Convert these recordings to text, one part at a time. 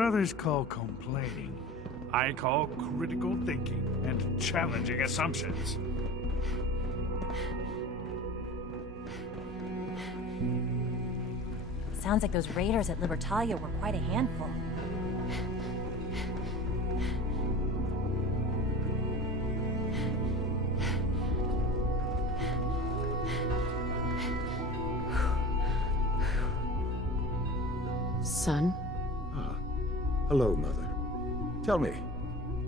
What others call complaining, I call critical thinking and challenging assumptions. Sounds like those raiders at Libertalia were quite a handful. Son? Hello, Mother. Tell me,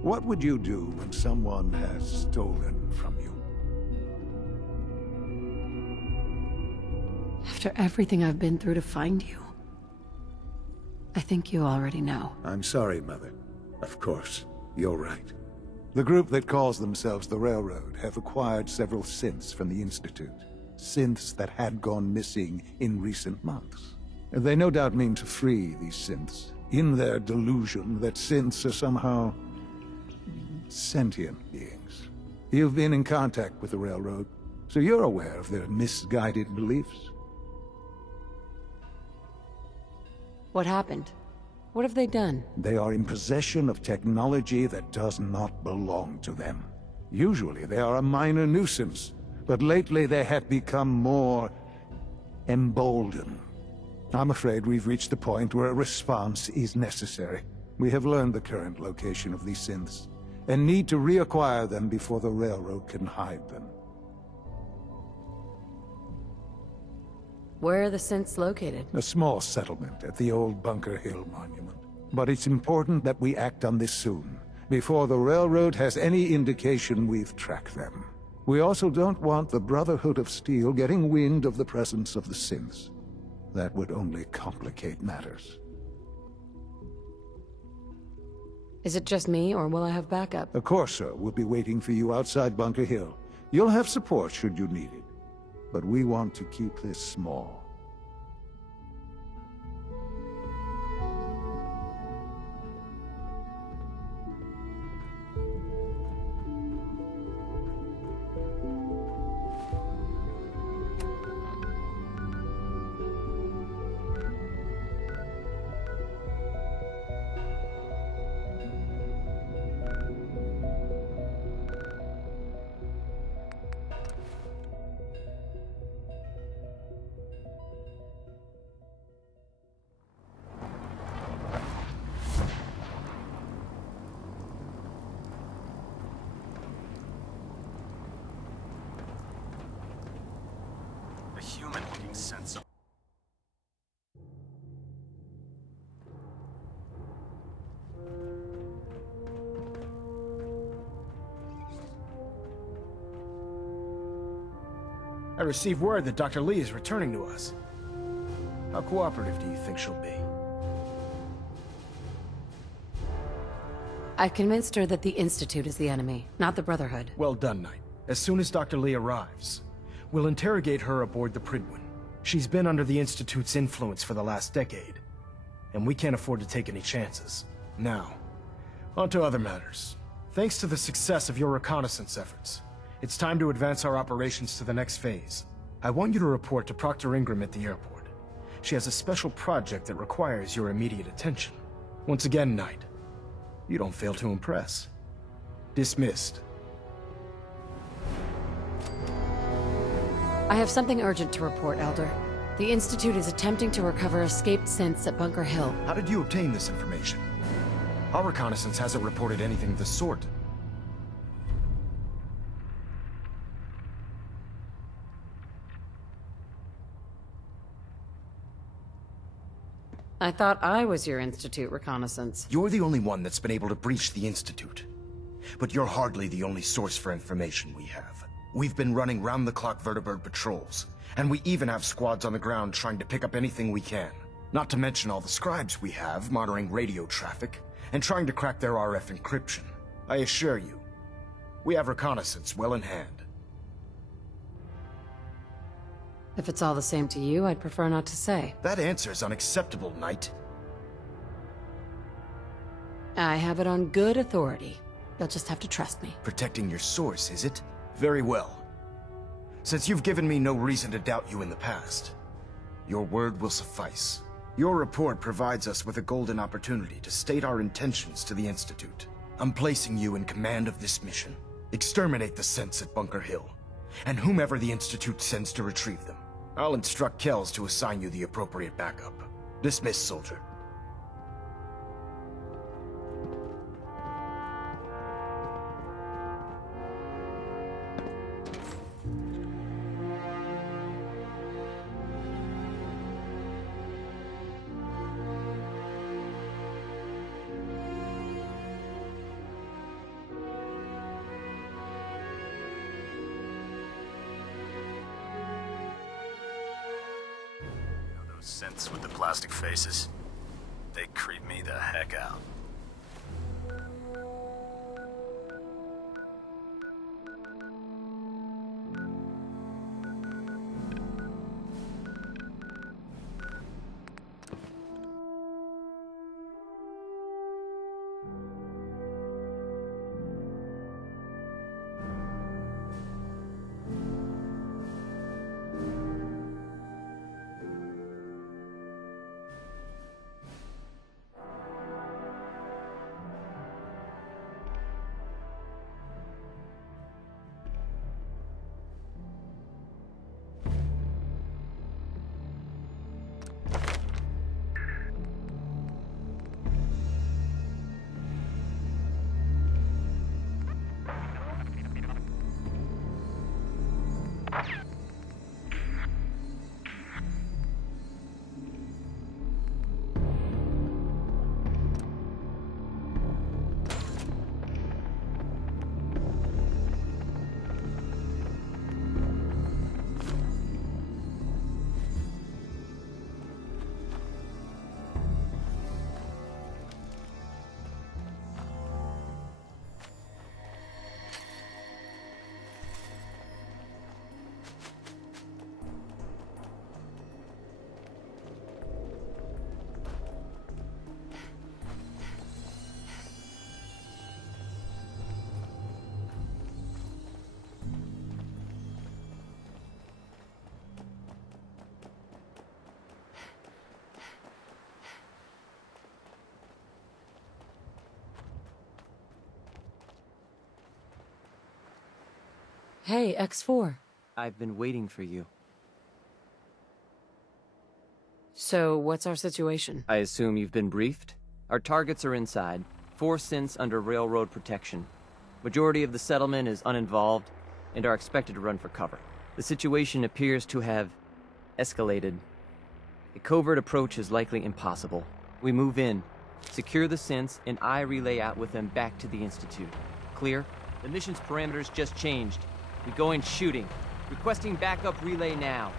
what would you do when someone has stolen from you? After everything I've been through to find you, I think you already know. I'm sorry, Mother. Of course, you're right. The group that calls themselves the Railroad have acquired several synths from the Institute. Synths that had gone missing in recent months. They no doubt mean to free these synths, in their delusion that synths are somehow sentient beings. You've been in contact with the Railroad, so you're aware of their misguided beliefs. What happened? What have they done? They are in possession of technology that does not belong to them. Usually they are a minor nuisance, but lately they have become more emboldened. I'm afraid we've reached the point where a response is necessary. We have learned the current location of these synths, and need to reacquire them before the Railroad can hide them. Where are the synths located? A small settlement at the old Bunker Hill Monument. But it's important that we act on this soon, before the Railroad has any indication we've tracked them. We also don't want the Brotherhood of Steel getting wind of the presence of the synths. That would only complicate matters. Is it just me, or will I have backup? A Corso will be waiting for you outside Bunker Hill. You'll have support should you need it. But we want to keep this small. Human-looking sense of... I received word that Dr. Lee is returning to us. How cooperative do you think she'll be? I've convinced her that the Institute is the enemy, not the Brotherhood. Well done, Knight. As soon as Dr. Lee arrives, we'll interrogate her aboard the Prydwen. She's been under the Institute's influence for the last decade, and we can't afford to take any chances. Now, on to other matters. Thanks to the success of your reconnaissance efforts, it's time to advance our operations to the next phase. I want you to report to Proctor Ingram at the airport. She has a special project that requires your immediate attention. Once again, Knight, you don't fail to impress. Dismissed. I have something urgent to report, Elder. The Institute is attempting to recover escaped synths at Bunker Hill. How did you obtain this information? Our reconnaissance hasn't reported anything of the sort. I thought I was your Institute reconnaissance. You're the only one that's been able to breach the Institute. But you're hardly the only source for information we have. We've been running round-the-clock vertibird patrols, and we even have squads on the ground trying to pick up anything we can. Not to mention all the scribes we have monitoring radio traffic and trying to crack their RF encryption. I assure you, we have reconnaissance well in hand. If it's all the same to you, I'd prefer not to say. That answer's unacceptable, Knight. I have it on good authority. You'll just have to trust me. Protecting your source, is it? Very well. Since you've given me no reason to doubt you in the past, your word will suffice. Your report provides us with a golden opportunity to state our intentions to the Institute. I'm placing you in command of this mission. Exterminate the synths at Bunker Hill, and whomever the Institute sends to retrieve them. I'll instruct Kells to assign you the appropriate backup. Dismissed, soldier. Synths with the plastic faces. They creep me the heck out. Hey, X4. I've been waiting for you. So, what's our situation? I assume you've been briefed? Our targets are inside. 4 synths under railroad protection. Majority of the settlement is uninvolved and are expected to run for cover. The situation appears to have escalated. A covert approach is likely impossible. We move in, secure the synths, and I relay out with them back to the Institute. Clear? The mission's parameters just changed. We go in shooting. Requesting backup relay now.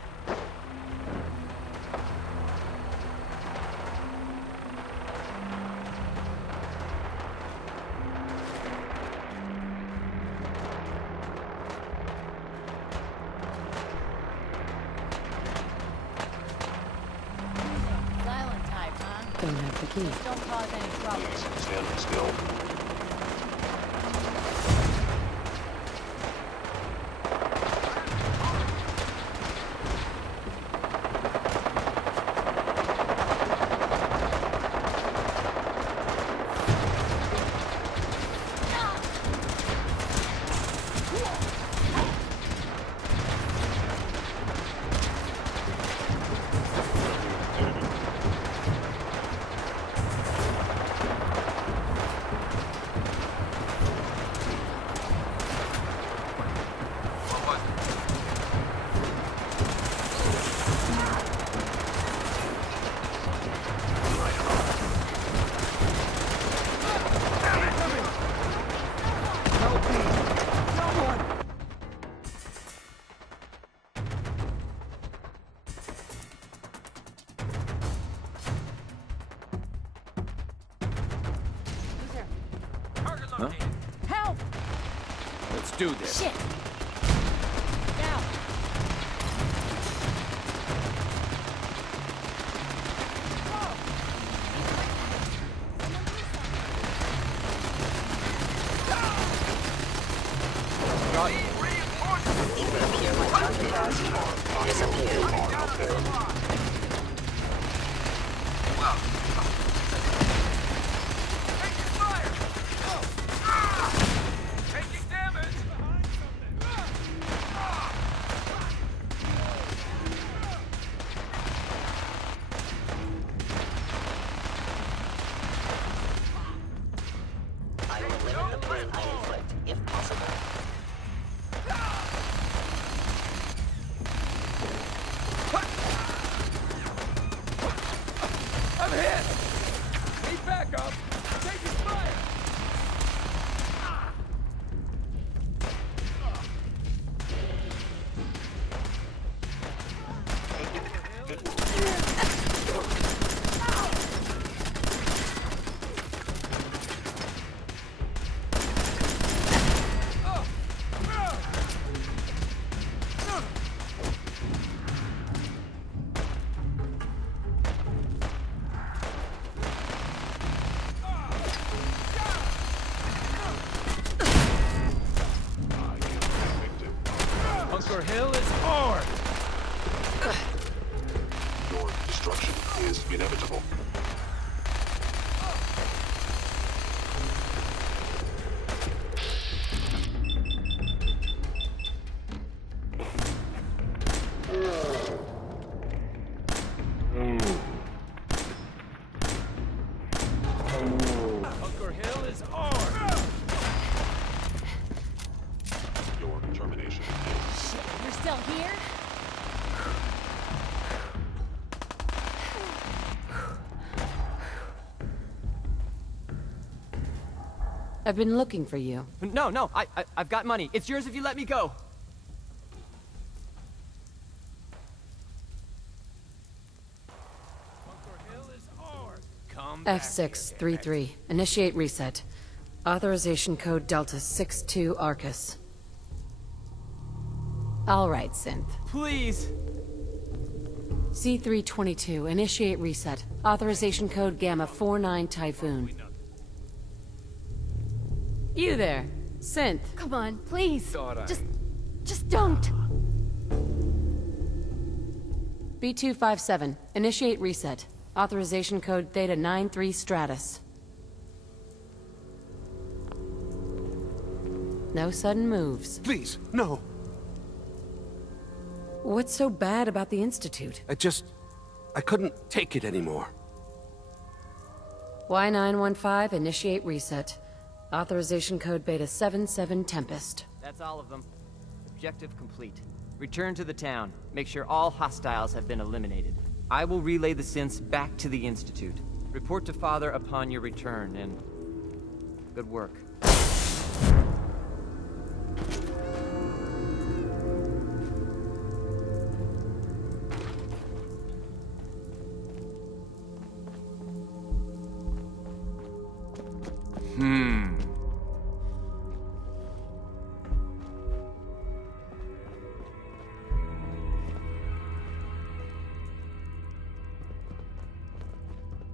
Silent type, huh? Don't have the key. Just don't cause any trouble. Standing still. Help! Let's do this. Shit! Now! I will limit the pain I inflict, if possible. I'm hit! Need backup! Taking fire! Bunker Hill is ours! Your destruction is inevitable. Bunker Hill is ours! Your termination is You're still here? I've been looking for you. No, I've got money. It's yours if you let me go. Bunker Hill is ours! Come back F633. Initiate reset. Authorization code Delta 62 Arcus. All right, Synth. Please. C322. Initiate reset. Authorization code Gamma 49 Typhoon. You there, Synth. Come on, please. Thought I- Just don't. B257. Initiate reset. Authorization code Theta 93 Stratus. No sudden moves. Please, no. What's so bad about the Institute? I couldn't take it anymore. Y915, initiate reset. Authorization code Beta 77 Tempest. That's all of them. Objective complete. Return to the town. Make sure all hostiles have been eliminated. I will relay the synths back to the Institute. Report to Father upon your return, and good work.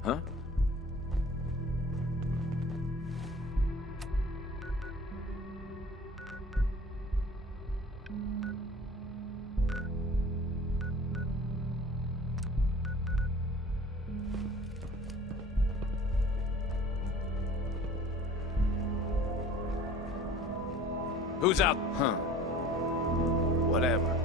Huh? Who's out? Huh. Whatever.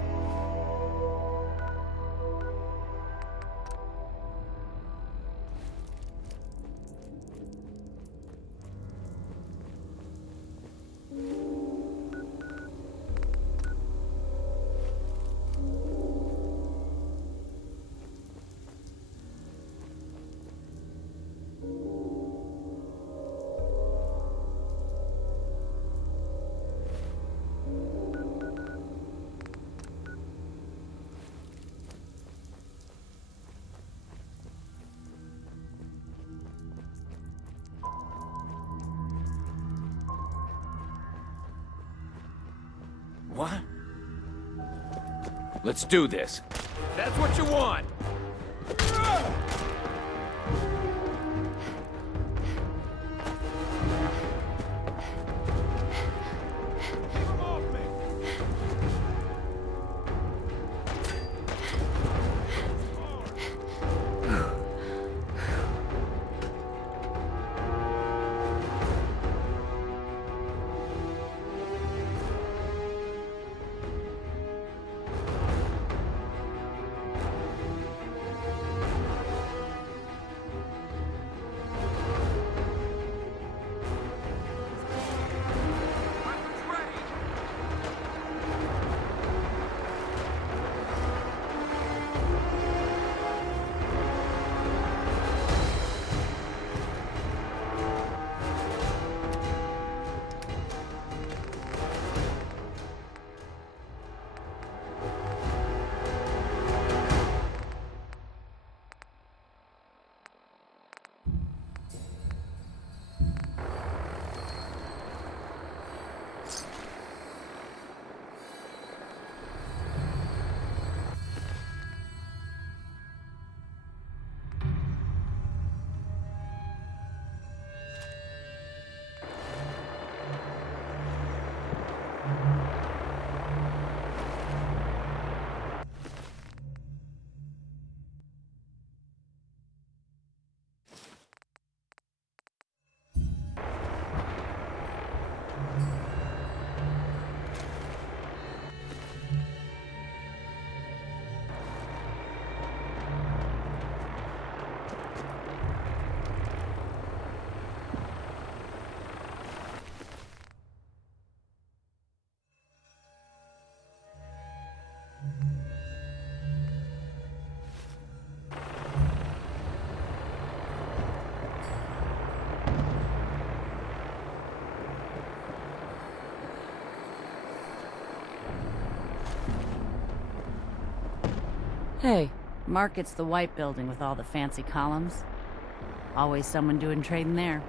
What? Let's do this. That's what you want! Keep 'em off me! Hey, Market's the white building with all the fancy columns. Always someone doing trading there.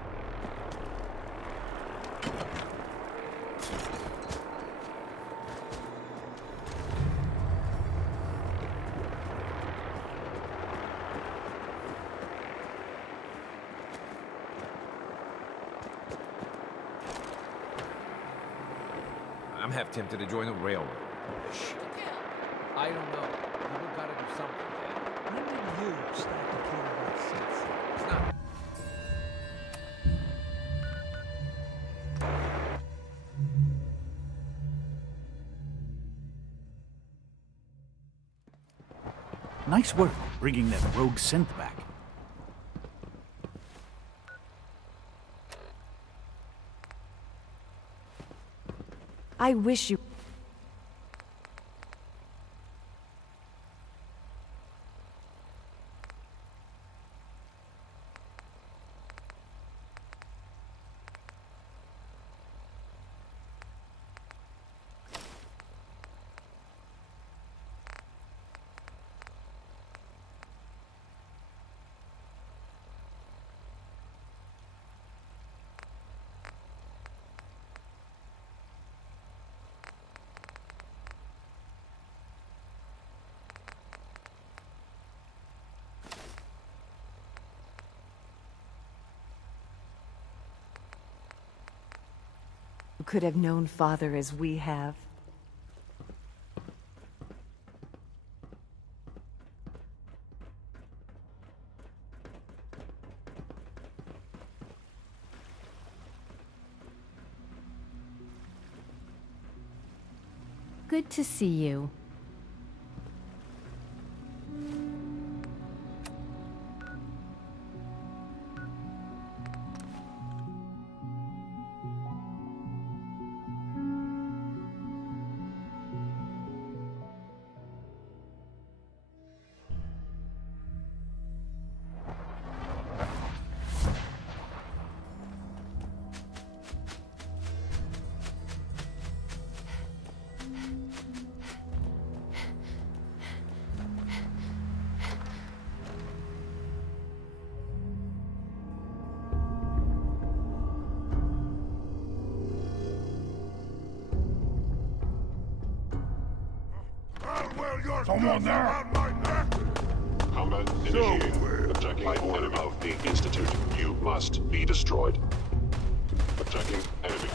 I'm half tempted to join the railroad. I don't know. People gotta do something, man. When did you start to care about sense? It's not. Nice work bringing that rogue synth back. I wish you... could have known Father as we have. Good to see you. Someone there! Combat initiated. Attacking enemy of the Institute. You must be destroyed. Attacking enemy.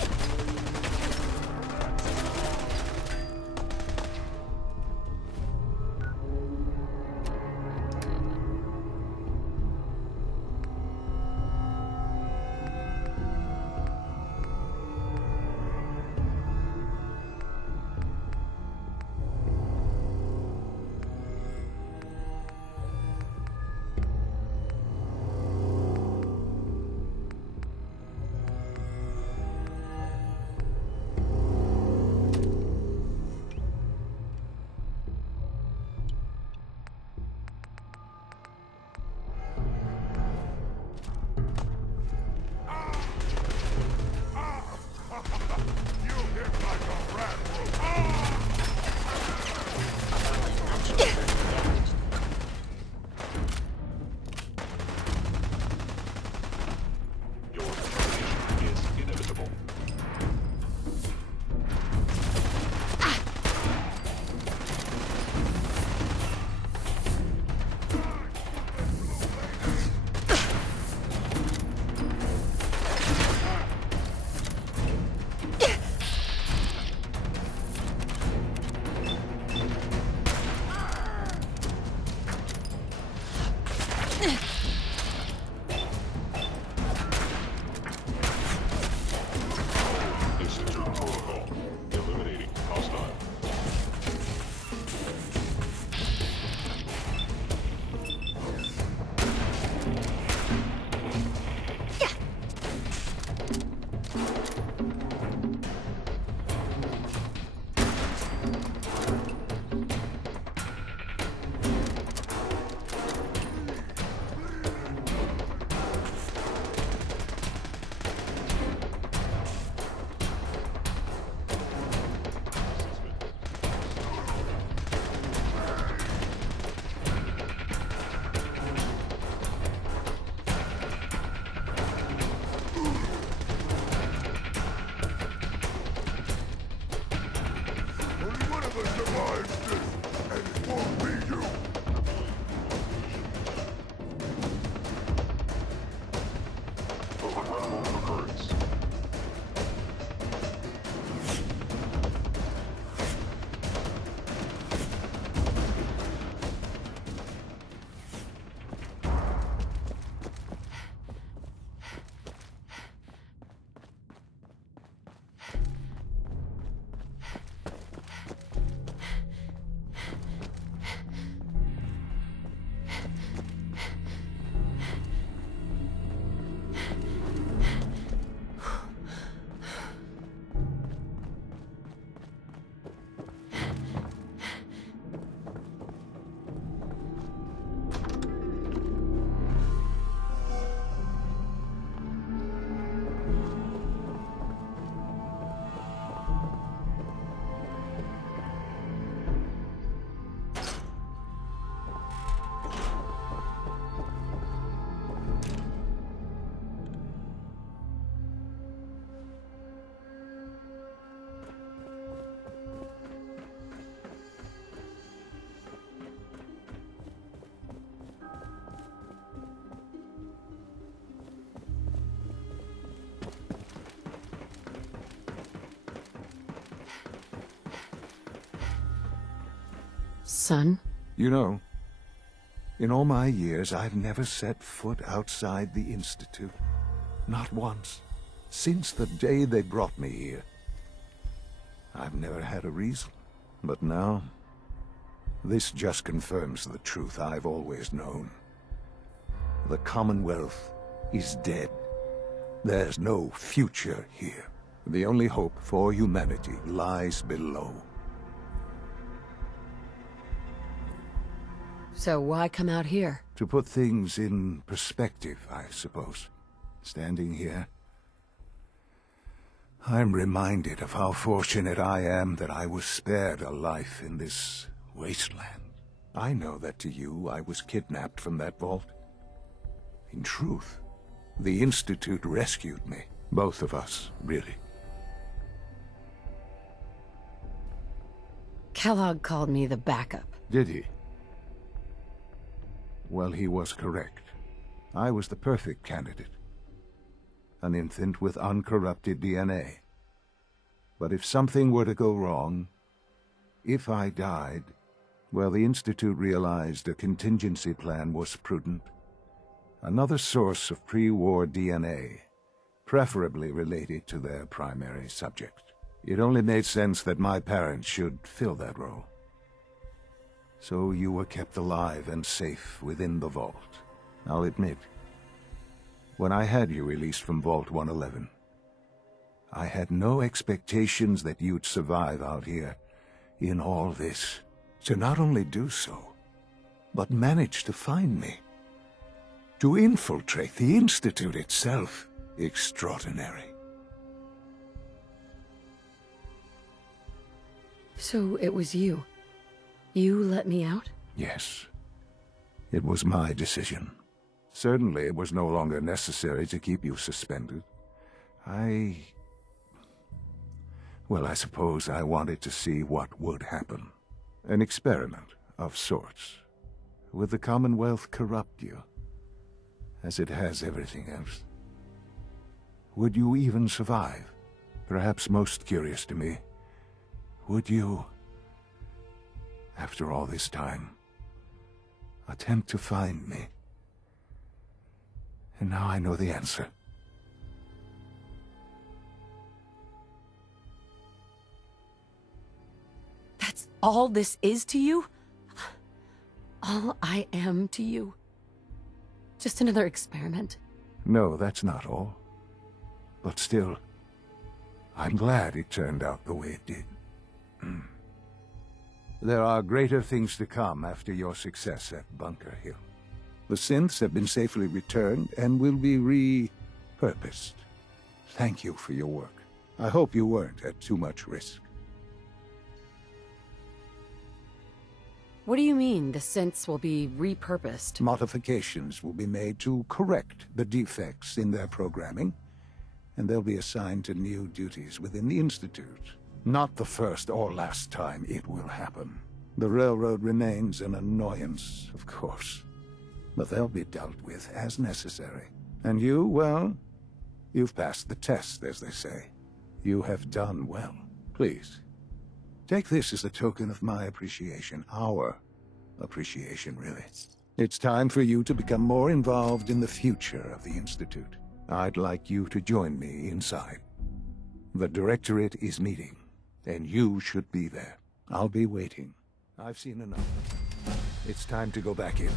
Overwhelming occurrence. Son? You know, in all my years, I've never set foot outside the Institute. Not once. Since the day they brought me here. I've never had a reason. But now, this just confirms the truth I've always known. The Commonwealth is dead. There's no future here. The only hope for humanity lies below. So why come out here? To put things in perspective, I suppose. Standing here, I'm reminded of how fortunate I am that I was spared a life in this wasteland. I know that to you, I was kidnapped from that vault. In truth, the Institute rescued me. Both of us, really. Kellogg called me the backup. Did he? Well, he was correct. I was the perfect candidate. An infant with uncorrupted DNA. But if something were to go wrong, if I died, well, the Institute realized a contingency plan was prudent. Another source of pre-war DNA, preferably related to their primary subject. It only made sense that my parents should fill that role. So you were kept alive and safe within the vault. I'll admit, when I had you released from Vault 111, I had no expectations that you'd survive out here in all this. To not only do so, but manage to find me. To infiltrate the Institute itself. Extraordinary. So it was you. You let me out? Yes. It was my decision. Certainly it was no longer necessary to keep you suspended. Well, I suppose I wanted to see what would happen. An experiment of sorts. Would the Commonwealth corrupt you? As it has everything else. Would you even survive? Perhaps most curious to me, would you, after all this time, attempt to find me? And now I know the answer. That's all this is to you? All I am to you? Just another experiment? No, that's not all. But still, I'm glad it turned out the way it did. There are greater things to come after your success at Bunker Hill. The synths have been safely returned and will be repurposed. Thank you for your work. I hope you weren't at too much risk. What do you mean, the synths will be repurposed? Modifications will be made to correct the defects in their programming, and they'll be assigned to new duties within the Institute. Not the first or last time it will happen. The railroad remains an annoyance, of course. But they'll be dealt with as necessary. And you, well, you've passed the test, as they say. You have done well. Please, take this as a token of my appreciation. Our appreciation, really. It's time for you to become more involved in the future of the Institute. I'd like you to join me inside. The Directorate is meeting, and you should be there. I'll be waiting. I've seen enough. It's time to go back in.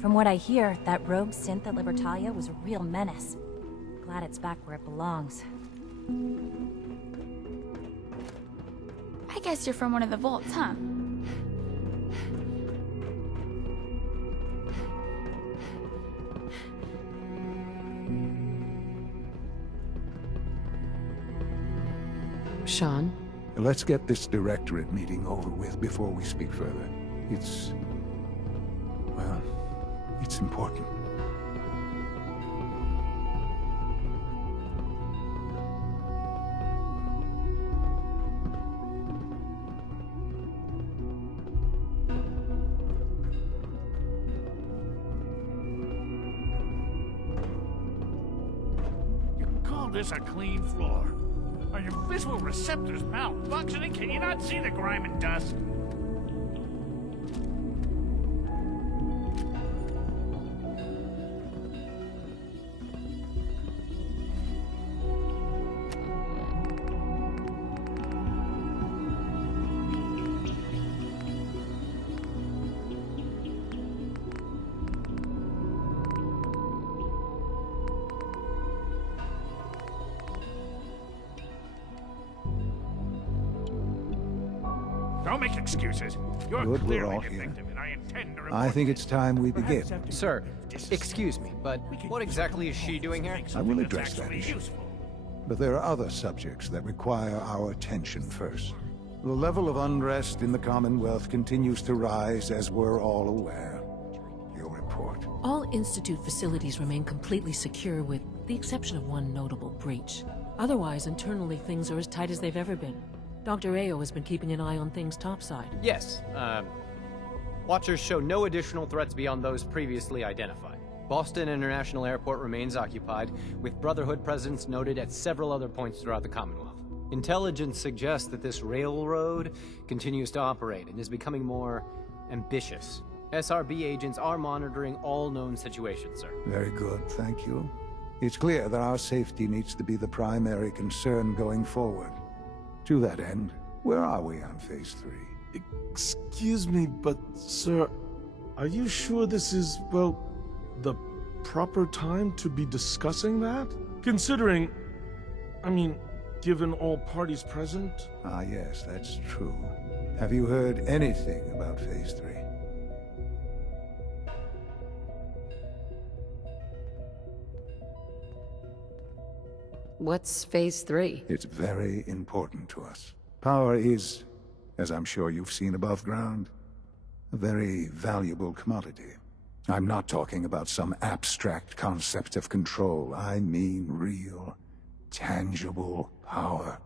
From what I hear, that rogue synth at Libertalia was a real menace. Glad it's back where it belongs. I guess you're from one of the vaults, huh? Sean? Let's get this Directorate meeting over with before we speak further. It's important. You call this a clean floor? Are your visual receptors malfunctioning? Can you not see the grime and dust? Don't make excuses. You're Good, we're clearly all here. defective, and I intend to report I think you. it's time we begin. Sir, excuse me, but what exactly is she doing here? I will address that issue. But there are other subjects that require our attention first. The level of unrest in the Commonwealth continues to rise, as we're all aware. Your report. All Institute facilities remain completely secure with the exception of one notable breach. Otherwise, internally, things are as tight as they've ever been. Dr. Ao has been keeping an eye on things topside. Yes, Watchers show no additional threats beyond those previously identified. Boston International Airport remains occupied, with Brotherhood presence noted at several other points throughout the Commonwealth. Intelligence suggests that this railroad continues to operate and is becoming more ambitious. SRB agents are monitoring all known situations, sir. Very good, thank you. It's clear that our safety needs to be the primary concern going forward. To that end, where are we on Phase 3? Excuse me, but sir, are you sure this is, well, the proper time to be discussing that? Considering, given all parties present? Ah, yes, that's true. Have you heard anything about Phase 3? What's Phase 3? It's very important to us. Power is, as I'm sure you've seen above ground, a very valuable commodity. I'm not talking about some abstract concept of control. I mean real, tangible power.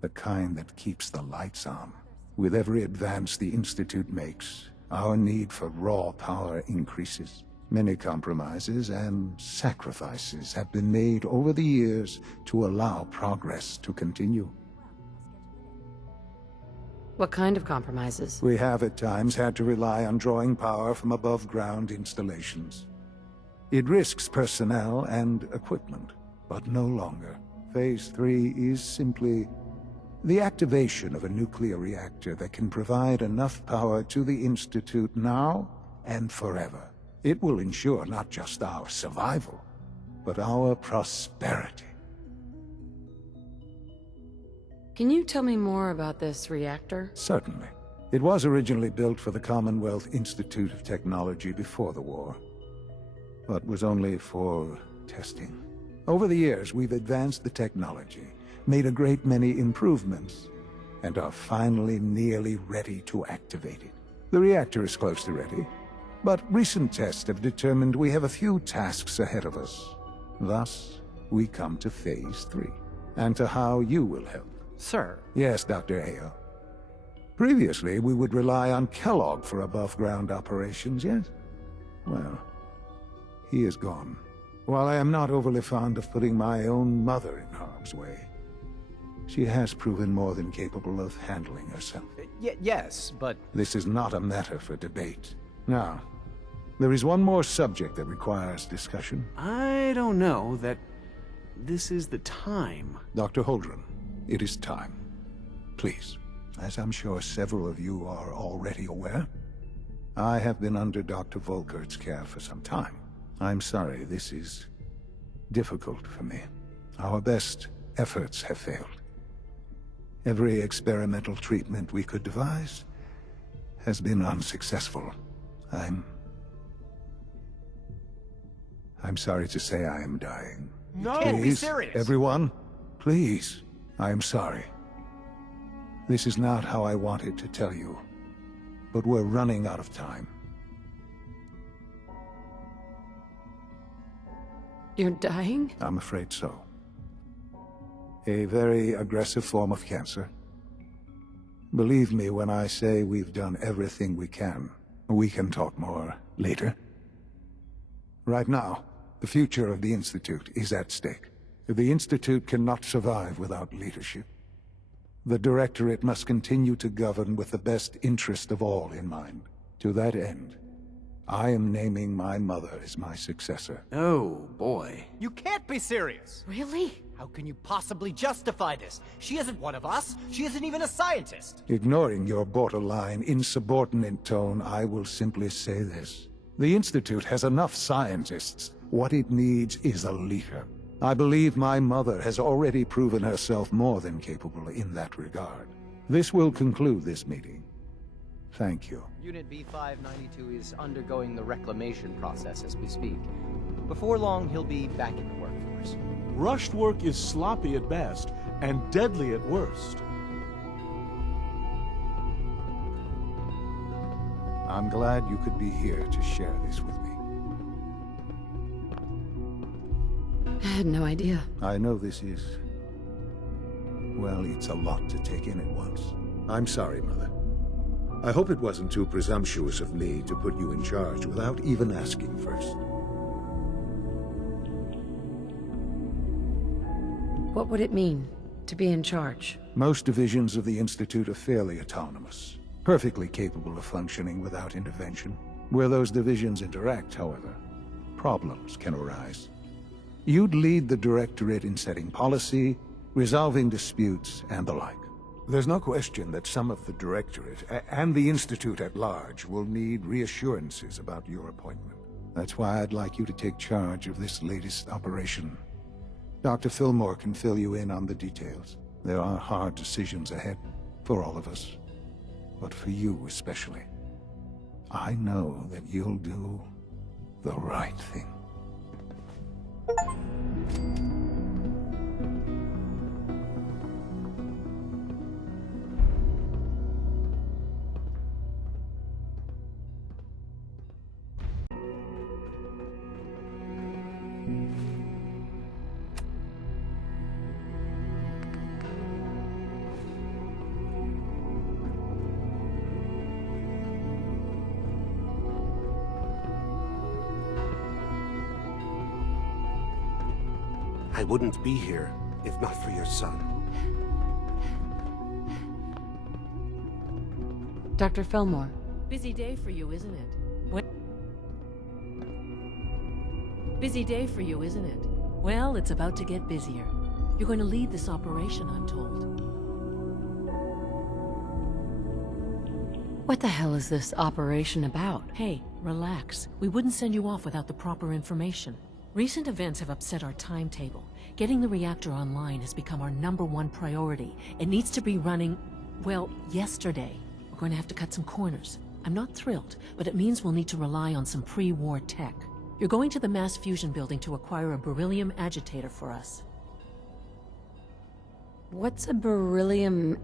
The kind that keeps the lights on. With every advance the Institute makes, our need for raw power increases. Many compromises and sacrifices have been made over the years to allow progress to continue. What kind of compromises? We have at times had to rely on drawing power from above-ground installations. It risks personnel and equipment, but no longer. Phase 3 is simply the activation of a nuclear reactor that can provide enough power to the Institute now and forever. It will ensure not just our survival, but our prosperity. Can you tell me more about this reactor? Certainly. It was originally built for the Commonwealth Institute of Technology before the war, but was only for testing. Over the years, we've advanced the technology, made a great many improvements, and are finally nearly ready to activate it. The reactor is close to ready, but recent tests have determined we have a few tasks ahead of us. Thus, we come to Phase 3, and to how you will help. Sir? Yes, Dr. Ayo. Previously, we would rely on Kellogg for above-ground operations, yes? Well, he is gone. While I am not overly fond of putting my own mother in harm's way, she has proven more than capable of handling herself. Yes, but... This is not a matter for debate. Now, there is one more subject that requires discussion. I don't know that this is the time. Dr. Holdren, it is time. Please, as I'm sure several of you are already aware, I have been under Dr. Volkert's care for some time. I'm sorry, this is difficult for me. Our best efforts have failed. Every experimental treatment we could devise has been unsuccessful. I'm sorry to say I am dying. No, be serious! Everyone, please, I am sorry. This is not how I wanted to tell you, but we're running out of time. You're dying? I'm afraid so. A very aggressive form of cancer. Believe me when I say we've done everything we can. We can talk more later. Right now, the future of the Institute is at stake. The Institute cannot survive without leadership. The Directorate must continue to govern with the best interest of all in mind. To that end, I am naming my mother as my successor. Oh, boy. You can't be serious! Really? How can you possibly justify this? She isn't one of us. She isn't even a scientist. Ignoring your borderline, insubordinate tone, I will simply say this. The Institute has enough scientists. What it needs is a leader. I believe my mother has already proven herself more than capable in that regard. This will conclude this meeting. Thank you. Unit B592 is undergoing the reclamation process as we speak. Before long, he'll be back in the workforce. Rushed work is sloppy at best, and deadly at worst. I'm glad you could be here to share this with me. I had no idea. I know this is... well, it's a lot to take in at once. I'm sorry, Mother. I hope it wasn't too presumptuous of me to put you in charge without even asking first. What would it mean to be in charge? Most divisions of the Institute are fairly autonomous, perfectly capable of functioning without intervention. Where those divisions interact, however, problems can arise. You'd lead the Directorate in setting policy, resolving disputes, and the like. There's no question that some of the Directorate, and the Institute at large, will need reassurances about your appointment. That's why I'd like you to take charge of this latest operation. Dr. Fillmore can fill you in on the details. There are hard decisions ahead, for all of us. But for you especially. I know that you'll do the right thing. I wouldn't be here if not for your son. Dr. Fillmore. Busy day for you, isn't it? Busy day for you, isn't it? Well, it's about to get busier. You're going to lead this operation, I'm told. What the hell is this operation about? Hey, relax. We wouldn't send you off without the proper information. Recent events have upset our timetable. Getting the reactor online has become our #1 priority. It needs to be running, well, yesterday. We're going to have to cut some corners. I'm not thrilled, but it means we'll need to rely on some pre-war tech. You're going to the mass fusion building to acquire a beryllium agitator for us. What's a beryllium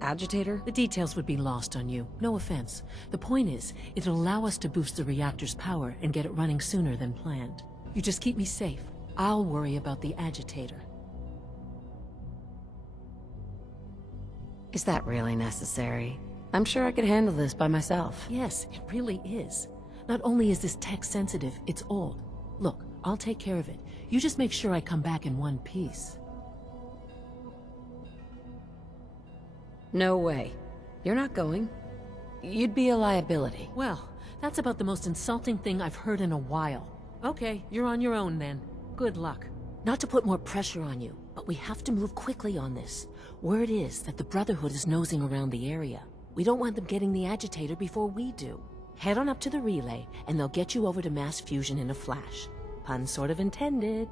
agitator? The details would be lost on you. No offense. The point is, it'll allow us to boost the reactor's power and get it running sooner than planned. You just keep me safe. I'll worry about the agitator. Is that really necessary? I'm sure I could handle this by myself. Yes, it really is. Not only is this tech sensitive, it's old. Look, I'll take care of it. You just make sure I come back in one piece. No way. You're not going. You'd be a liability. Well, that's about the most insulting thing I've heard in a while. Okay, you're on your own then. Good luck. Not to put more pressure on you, but we have to move quickly on this. Word is that the Brotherhood is nosing around the area. We don't want them getting the agitator before we do. Head on up to the relay, and they'll get you over to mass fusion in a flash. Pun sort of intended.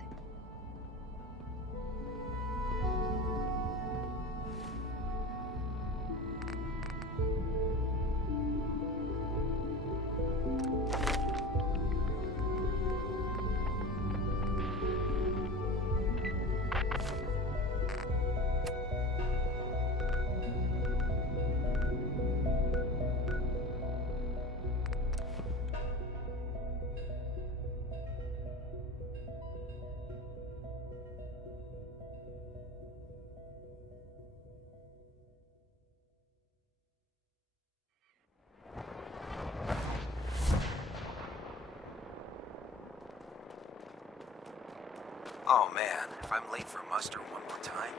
Oh man, if I'm late for muster one more time,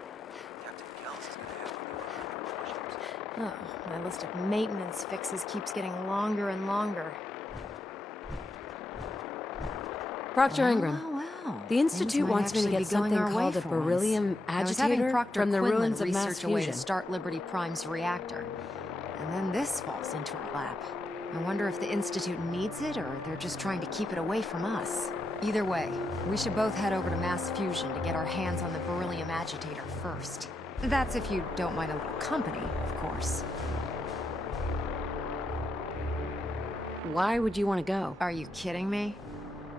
Captain Gell's is gonna have me. Oh, my list of maintenance fixes keeps getting longer and longer. Proctor Ingram. Oh, wow. The Institute Things might wants me to actually get be going something our way called a for beryllium once. I was having agitator Proctor from the Quinlan ruins of mass research a way to fusion. start Liberty Prime's reactor. And then this falls into our lap. I wonder if the Institute needs it, or they're just trying to keep it away from us. Either way, we should both head over to mass fusion to get our hands on the beryllium agitator first. That's if you don't mind a little company, of course. Why would you want to go? Are you kidding me?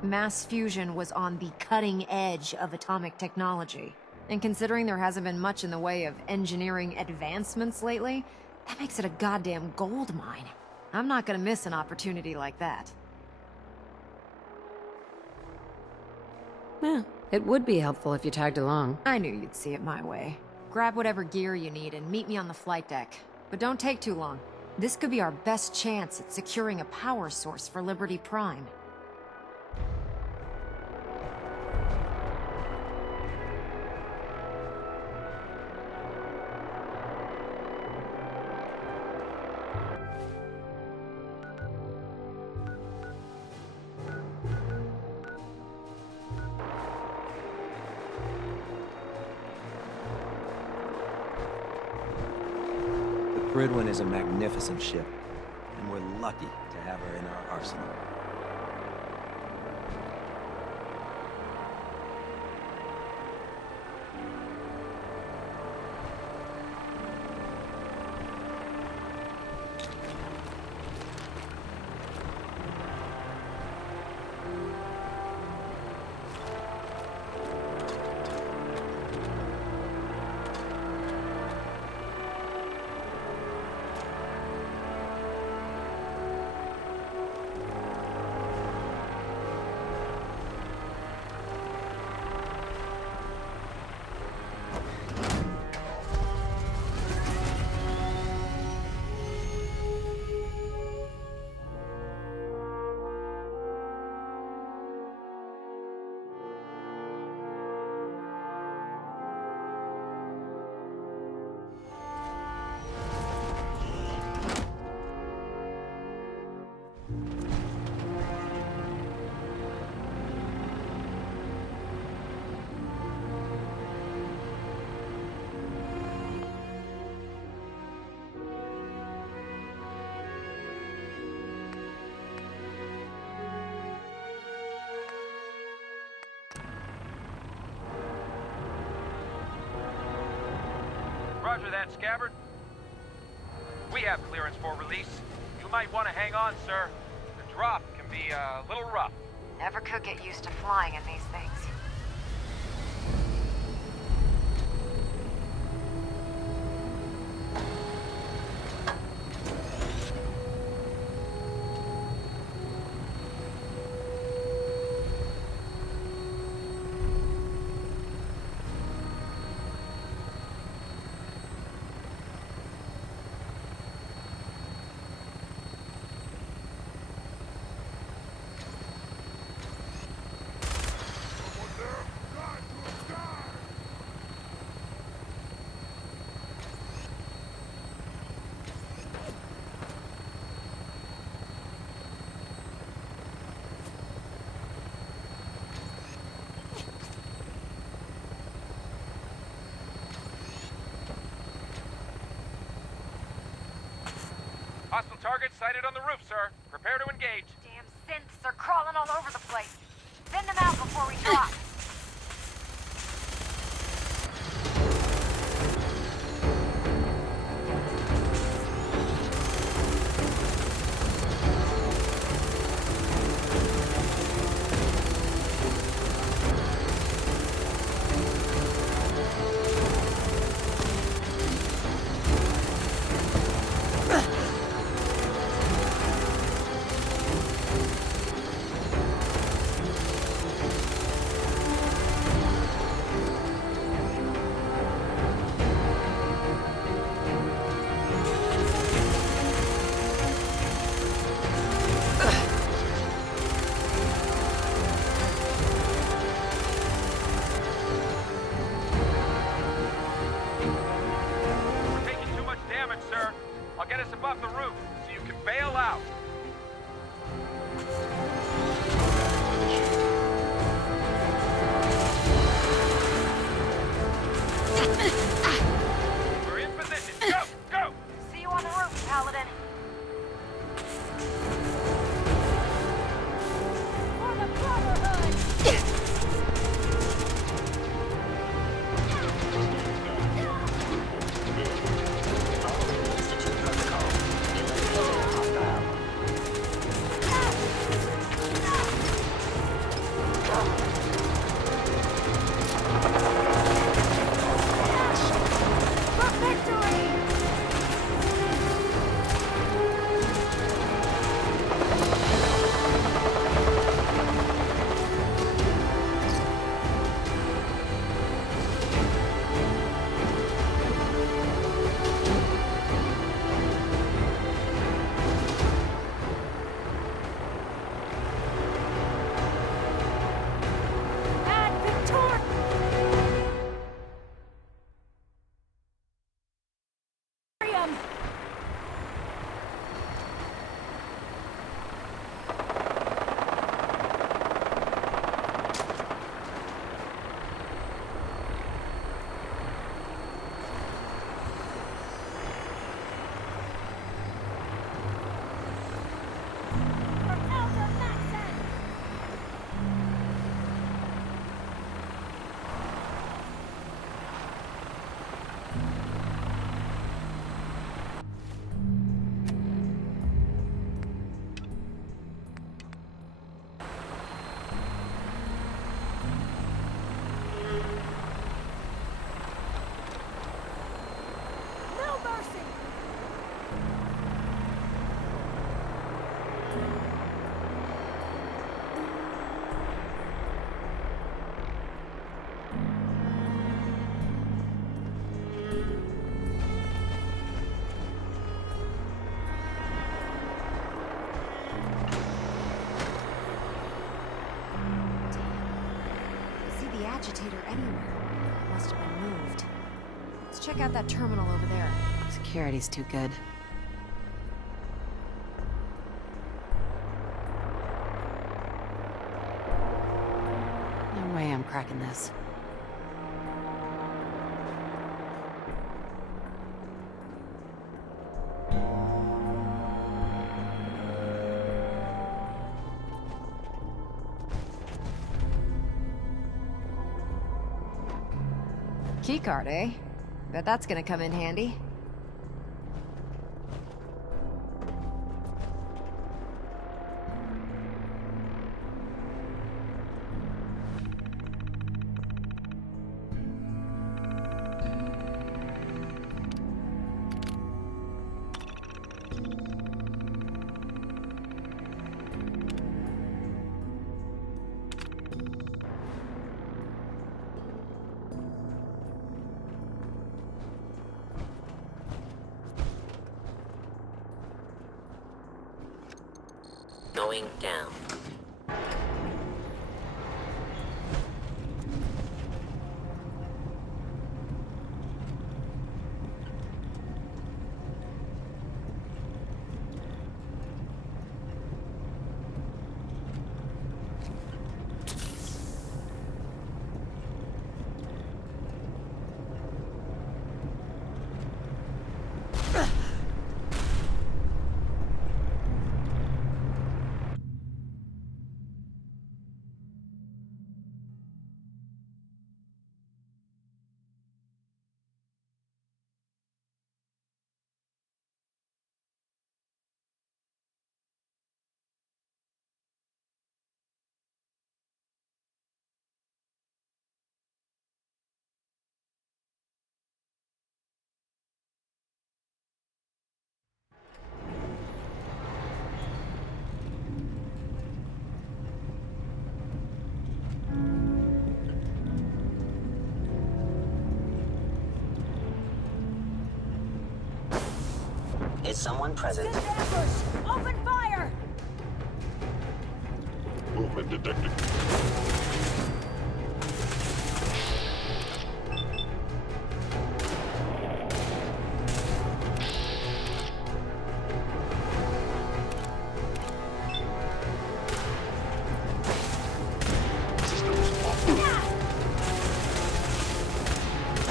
Mass fusion was on the cutting edge of atomic technology. And considering there hasn't been much in the way of engineering advancements lately, that makes it a goddamn gold mine. I'm not gonna miss an opportunity like that. Yeah, it would be helpful if you tagged along. I knew you'd see it my way. Grab whatever gear you need and meet me on the flight deck. But don't take too long. This could be our best chance at securing a power source for Liberty Prime. Bridwin is a magnificent ship, and we're lucky to have her in our arsenal. Roger that, Scabbard. We have clearance for release. You might want to hang on, sir. The drop can be a little rough. Never could get used to flying in these things. Hostile target sighted on the roof, sir. Prepare to engage. Damn synths are crawling all over the place. Thin them out before we drop. Agitator anywhere. Must have been moved. Let's check out that terminal over there. Security's too good. No way I'm cracking this. Keycard, eh? Bet that's gonna come in handy. Going down. Is someone present? Open fire! Movement detected.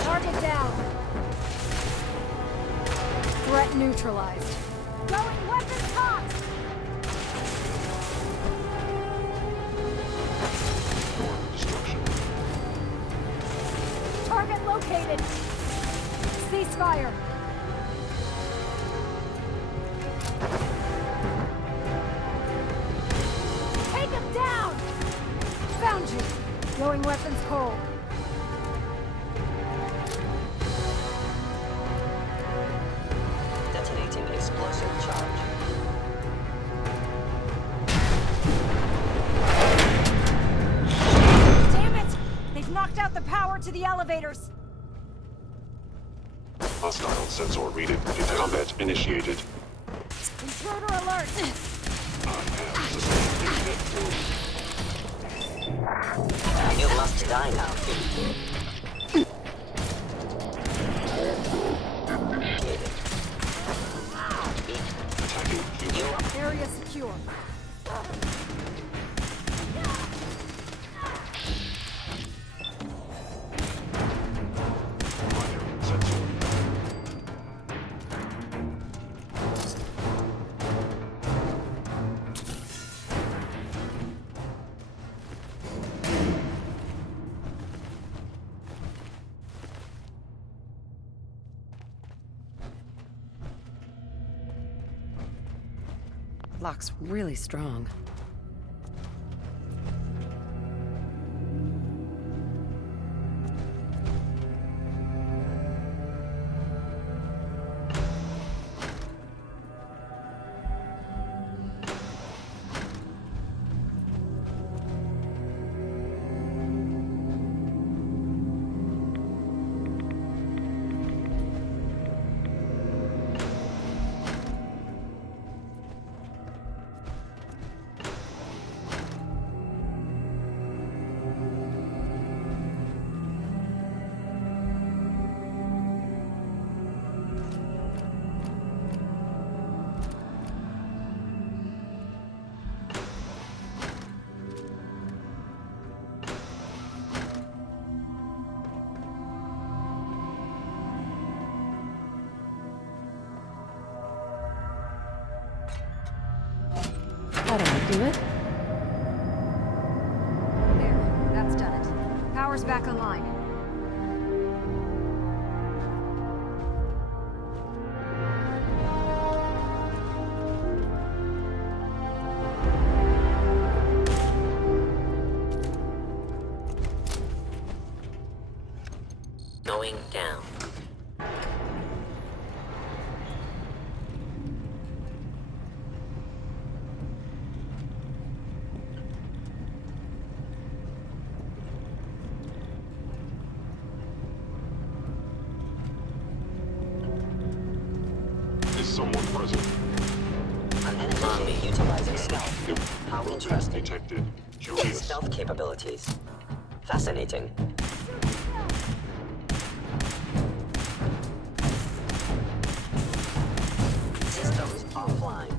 Target down. Threat neutralized. Going weapons hot! Target located. Ceasefire. Take him down! Found you. Going weapons cold. Detonating explosive charge. Damn it! They've knocked out the power to the elevators. Hostile sensor reading. Combat initiated. Intruder alert! You must die now. Area secure. Lock's really strong. That ought to do it. There, that's done it. Power's back online. Going down. Is someone present? An enemy utilizing stealth. How interesting. Detected. Curious. Stealth capabilities. Fascinating. Systems offline.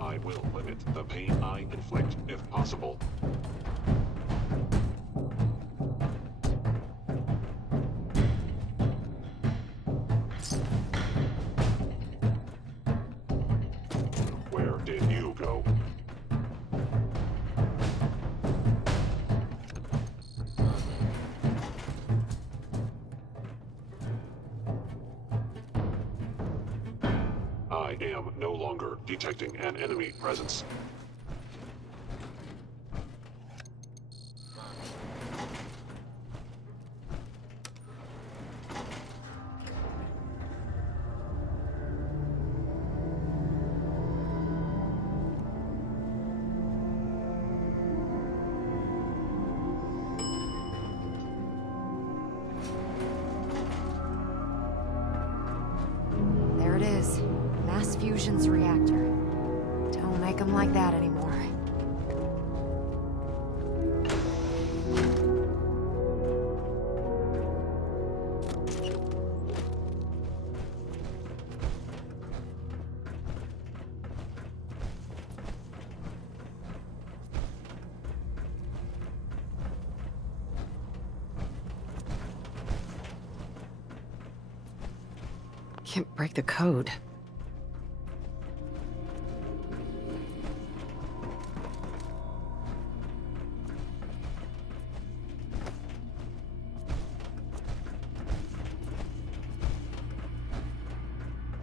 I will limit the pain I inflict if possible. Where did you go? I am no longer detecting an enemy presence. There it is. Mass fusion's reactor. Don't make them like that anymore. Can't break the code.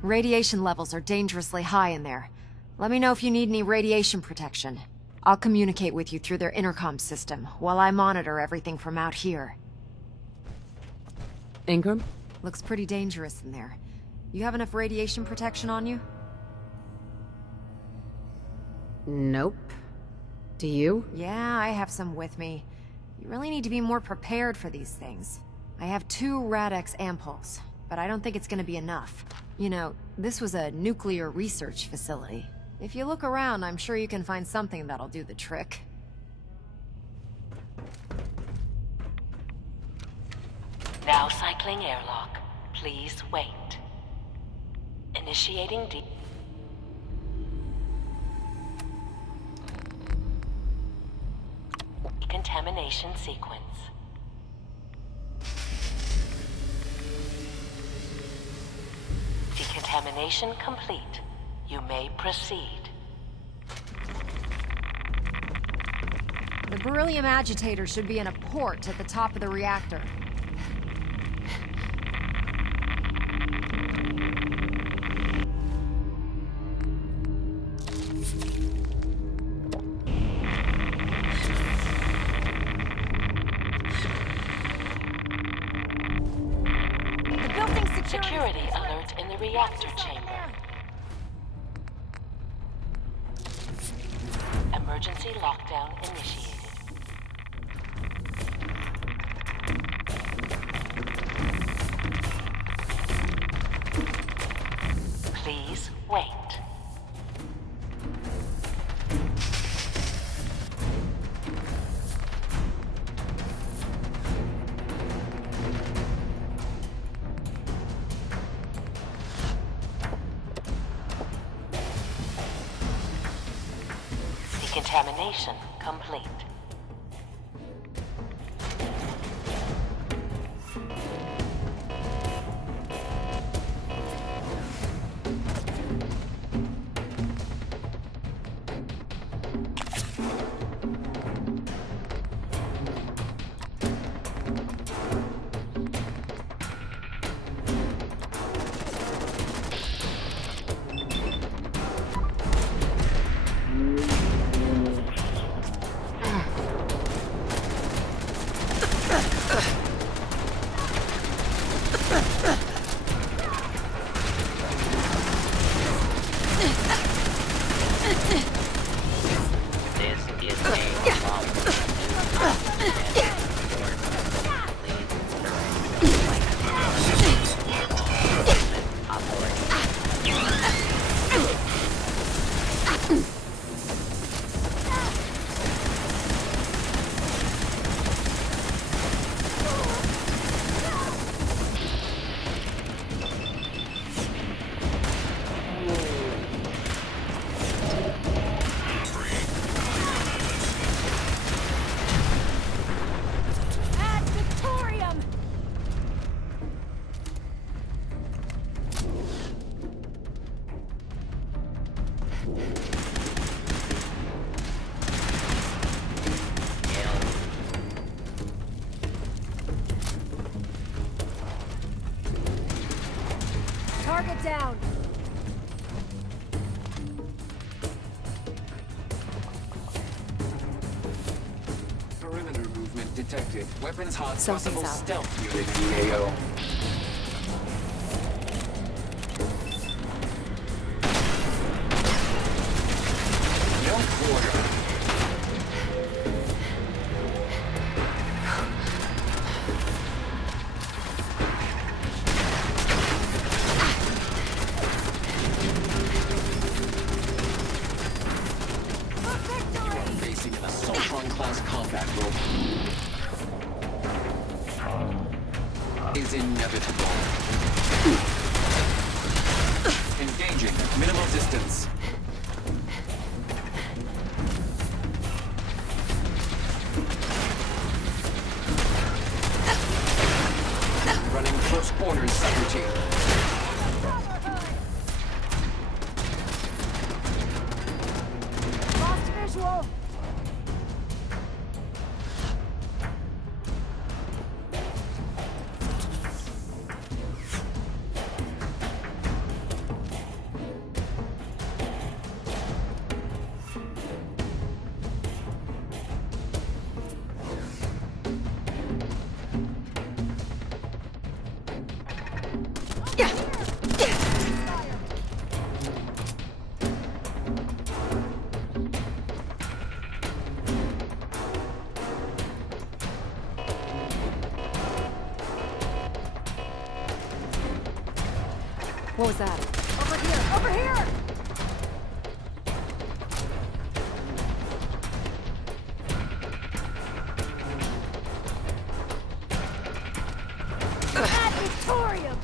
Radiation levels are dangerously high in there. Let me know if you need any radiation protection. I'll communicate with you through their intercom system, while I monitor everything from out here. Ingram? Looks pretty dangerous in there. You have enough radiation protection on you? Nope. Do you? Yeah, I have some with me. You really need to be more prepared for these things. I have 2 Rad-X ampules, but I don't think it's gonna be enough. You know, this was a nuclear research facility. If you look around, I'm sure you can find something that'll do the trick. Now cycling airlock. Please wait. Initiating decontamination sequence. Decontamination complete. You may proceed. The beryllium agitator should be in a port at the top of the reactor. Security alert in the reactor chamber. Emergency lockdown initiated. Please wait. Decontamination complete. Target down. Perimeter movement detected. Weapons hot. Something's Possible out. stealth unit EAO. No quarter. Facing an Assaultron-class combat robot is inevitable. Engaging at minimal distance. Running close quarters subroutine. Lost visual. What was that? Over here! Over here! Ad Victorium!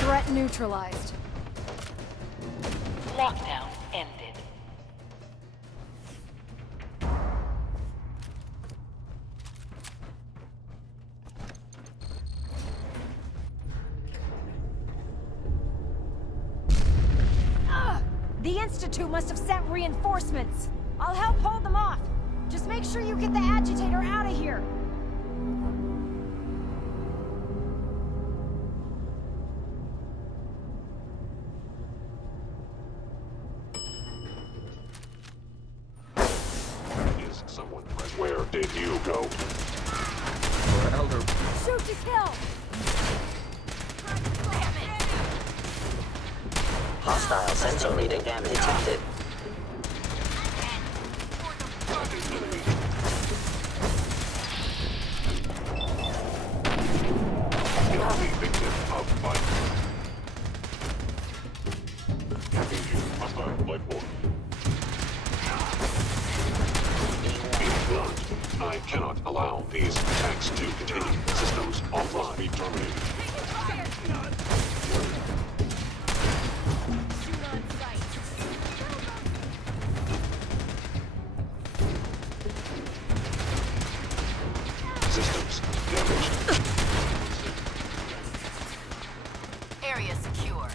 Threat neutralized. Lockdown ended. The Institute must have sent reinforcements. I'll help hold them off. Just make sure you get the agitator out of here. Is someone present? Where did you go? Or Elder. Shoot to kill! Hostile sensor reading detected. Enemy victim of fight. Hostile life form. Being blunt, I cannot allow these attacks to continue. Systems offline. Be terminated. Systems damaged. Area secure.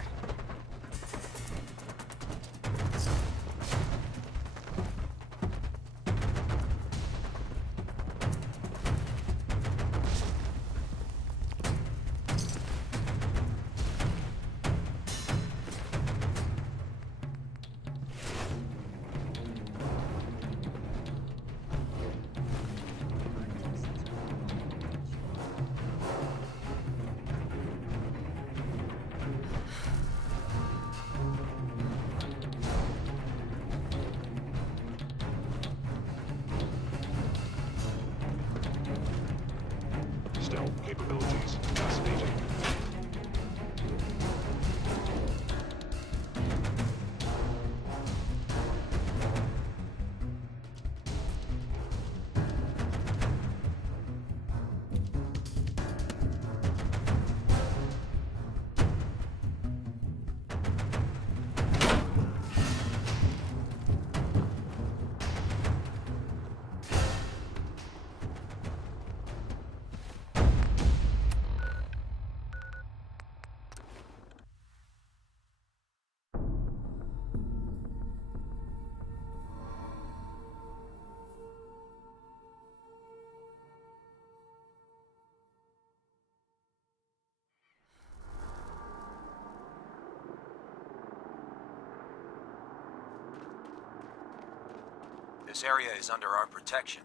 This area is under our protection.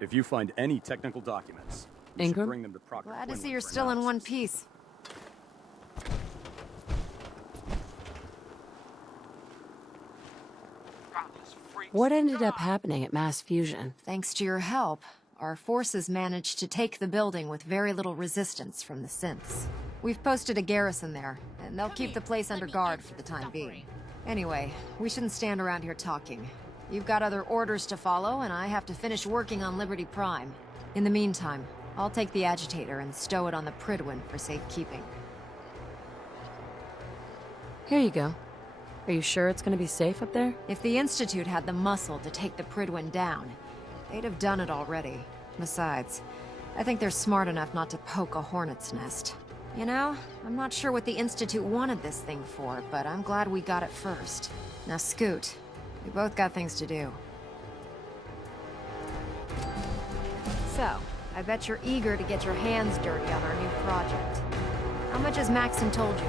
If you find any technical documents, you should Ingram? bring them to Proctor Glad to Quinlan see you're for still in one analysis. piece. What ended up happening at Mass Fusion? Thanks to your help, our forces managed to take the building with very little resistance from the synths. We've posted a garrison there, and they'll keep the place under guard for the time being. Anyway, we shouldn't stand around here talking. You've got other orders to follow, and I have to finish working on Liberty Prime. In the meantime, I'll take the agitator and stow it on the Prydwen for safekeeping. Here you go. Are you sure it's gonna be safe up there? If the Institute had the muscle to take the Prydwen down, they'd have done it already. Besides, I think they're smart enough not to poke a hornet's nest. You know, I'm not sure what the Institute wanted this thing for, but I'm glad we got it first. Now scoot. We both got things to do. So, I bet you're eager to get your hands dirty on our new project. How much has Maxon told you?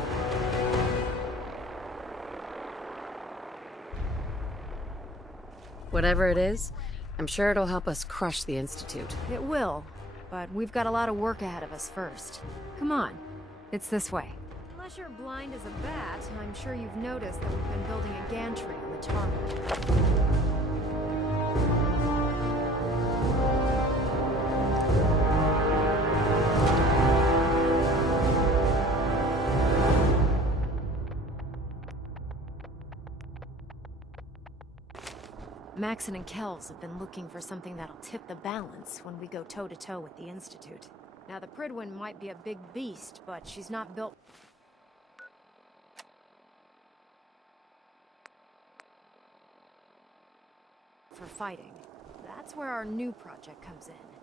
Whatever it is, I'm sure it'll help us crush the Institute. It will, but we've got a lot of work ahead of us first. Come on, it's this way. Unless you're blind as a bat, I'm sure you've noticed that we've been building a gantry on the tarmac. Maxon and Kells have been looking for something that'll tip the balance when we go toe-to-toe with the Institute. Now, the Prydwen might be a big beast, but she's not built for fighting. That's where our new project comes in.